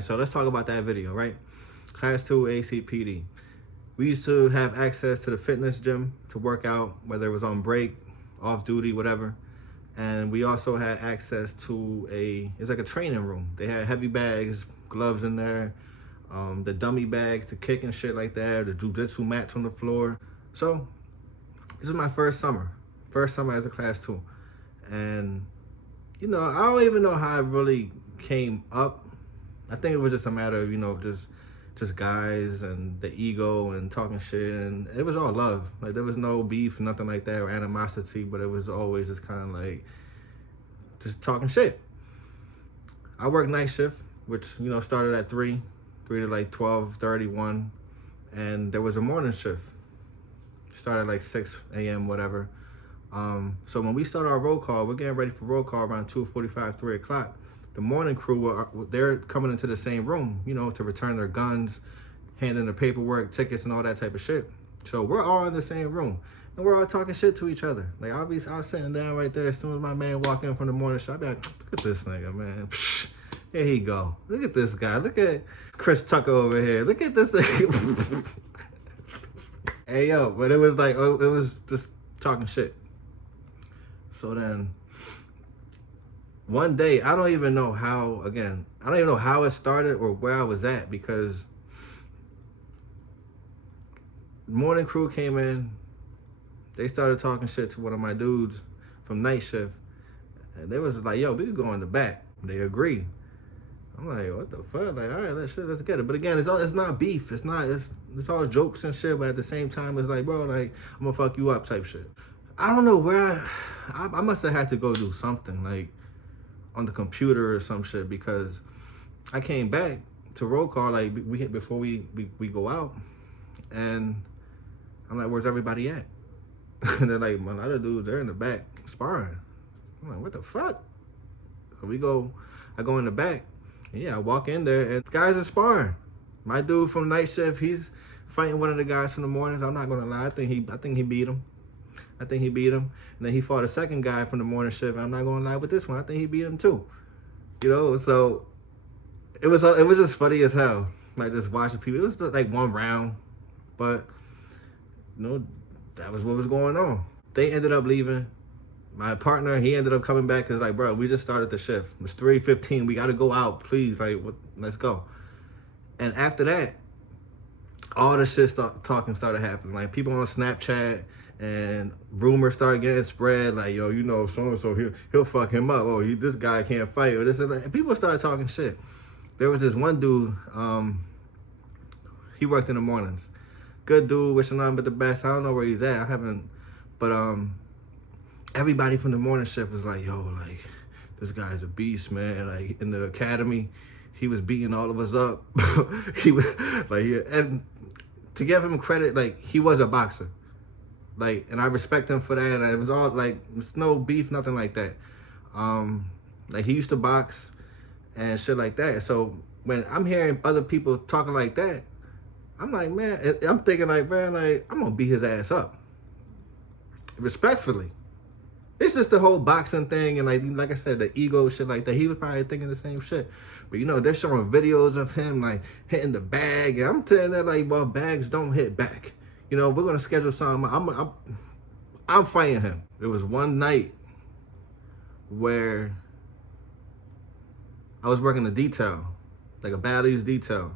right, so let's talk about that video, right? Class 2 ACPD. We used to have access to the fitness gym to work out, whether it was on break, off duty, whatever. And we also had access to it's like a training room. They had heavy bags, gloves in there, the dummy bags to kick and shit like that, the jujitsu mats on the floor. So this is my first summer as a class 2. And you know, I don't even know how it really came up. I think it was just a matter of, you know, just guys and the ego and talking shit, and it was all love. Like, there was no beef, nothing like that, or animosity, but it was always just kind of like just talking shit. I worked night shift, which, you know, started at 3 to like 12:31, and there was a morning shift. Started like 6 a.m., whatever. So when we start our roll call, we're getting ready for roll call around 2:45, 3 o'clock. The morning crew, they're coming into the same room, you know, to return their guns, handing the paperwork, tickets, and all that type of shit. So we're all in the same room, and we're all talking shit to each other. Like, I was sitting down right there. As soon as my man walked in from the morning shop, I'd be like, look at this nigga, man. Psh, here he go. Look at this guy. Look at Chris Tucker over here. Look at this nigga. Hey, yo, but it was like, it was just talking shit. So then, one day, I don't even know how it started or where I was at, because the morning crew came in, they started talking shit to one of my dudes from night shift, and they was like, yo, we could go in the back. They agreed. I'm like, what the fuck? Like, all right, let's get it. But again, it's not beef. It's all jokes and shit, but at the same time, it's like, bro, like, I'm gonna fuck you up type shit. I don't know where I must have had to go do something, like, on the computer or some shit, because I came back to roll call, like, before we go out, and I'm like, where's everybody at? And they're like, my other dudes, they're in the back sparring. I'm like, what the fuck? So I go in the back, and yeah, I walk in there, and guys are sparring. My dude from night shift, he's fighting one of the guys from the mornings. I'm not gonna lie, I think he beat him. And then he fought a second guy from the morning shift. I'm not gonna lie with this one, I think he beat him too. You know, so it was just funny as hell. Like, just watching people. It was just like one round, but you know, that was what was going on. They ended up leaving. My partner, he ended up coming back, because like, bro, we just started the shift. It's 3:15. We gotta go out, please. Like, let's go. And after that, all the shit talking started happening. Like, people on Snapchat, and rumors started getting spread, like, yo, you know, so-and-so, he'll fuck him up. Oh, this guy can't fight, or this and that. And people started talking shit. There was this one dude, he worked in the mornings. Good dude, wishing nothing but the best. I don't know where he's at. But everybody from the morning shift was like, yo, like, this guy's a beast, man. Like, in the academy, he was beating all of us up. He was like, and to give him credit, like, he was a boxer. Like, and I respect him for that. And it was all like, it's no beef, nothing like that. Like, he used to box and shit like that. So when I'm hearing other people talking like that, I'm like, man, I'm thinking like, man, like, I'm gonna beat his ass up. Respectfully. It's just the whole boxing thing, and like I said, the ego shit like that. He was probably thinking the same shit. But you know, they're showing videos of him like hitting the bag, and I'm telling that, like, well, bags don't hit back. You know, we're gonna schedule something. I'm fighting him. There was one night where I was working a detail, like a batteries detail,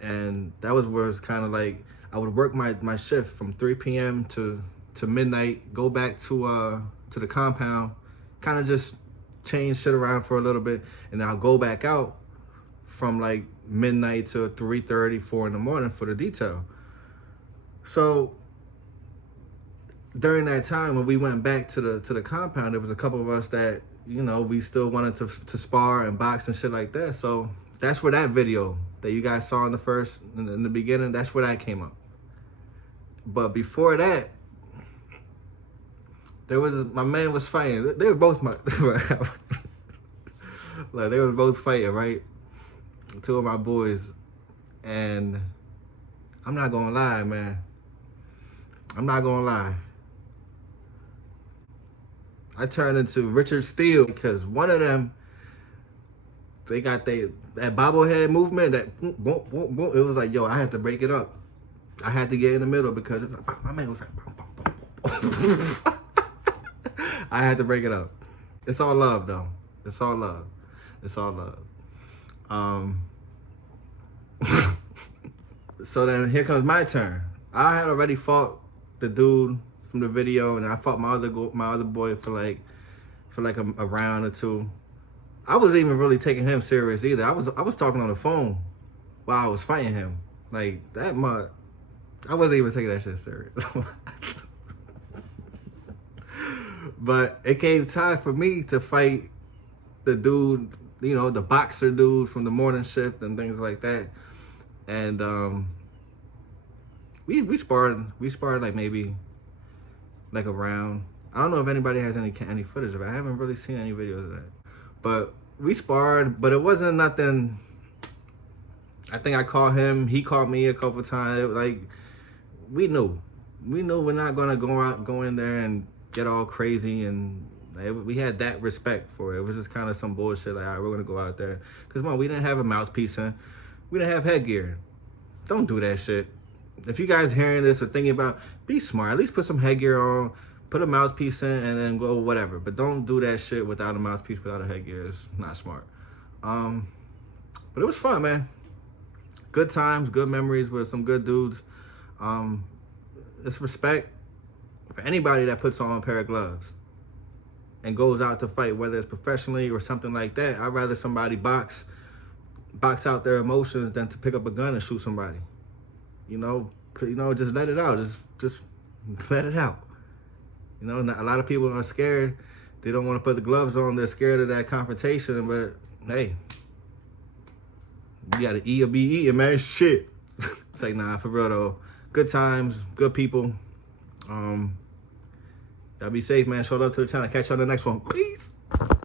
and that was where it's kind of like I would work my shift from 3 p.m. to midnight, go back to the compound, kind of just change shit around for a little bit, and then I'll go back out from like midnight to 3:30, 4 in the morning for the detail. So during that time, when we went back to the compound, there was a couple of us that, you know, we still wanted to spar and box and shit like that. So that's where that video that you guys saw in the beginning, that's where that came up. But before that, my man was fighting. They were both like, they were both fighting, right? Two of my boys, and I'm not gonna lie, man. I'm not gonna lie. I turned into Richard Steele, because one of them, they got that bobblehead movement, that boom, boom, boom, boom. It was like, yo, I had to break it up. I had to get in the middle because it was like, my man was like, boom, boom, boom, boom. I had to break it up. It's all love, though. It's all love. It's all love. So then here comes my turn. I had already fought the dude from the video, and I fought my other boy for like a round or two. I wasn't even really taking him serious either. I was talking on the phone while I was fighting him. Like that much. I wasn't even taking that shit serious. But it came time for me to fight the dude, you know, the boxer dude from the morning shift and things like that. And we sparred like maybe like a round. I don't know if anybody has any footage of it. I haven't really seen any videos of that. But we sparred, but it wasn't nothing. I think I caught him, he caught me a couple times. Like we knew we're not gonna go in there and get all crazy, and we had that respect for it. It was just kind of some bullshit like, all right, we're gonna go out there. Cause we didn't have a mouthpiece in, we didn't have headgear. Don't do that shit. If you guys hearing this or thinking about, be smart. At least put some headgear on, put a mouthpiece in, and then go whatever. But don't do that shit without a mouthpiece, without a headgear. It's not smart. But it was fun, man. Good times, good memories with some good dudes. It's respect for anybody that puts on a pair of gloves and goes out to fight, whether it's professionally or something like that. I'd rather somebody box out their emotions than to pick up a gun and shoot somebody. You know, just let it out. Just let it out. You know, a lot of people are scared. They don't want to put the gloves on. They're scared of that confrontation. But hey, you gotta eat or be eating, man. Shit. It's like, nah, for real though. Good times, good people. Y'all be safe, man. Show love to the channel. Catch you on the next one. Peace.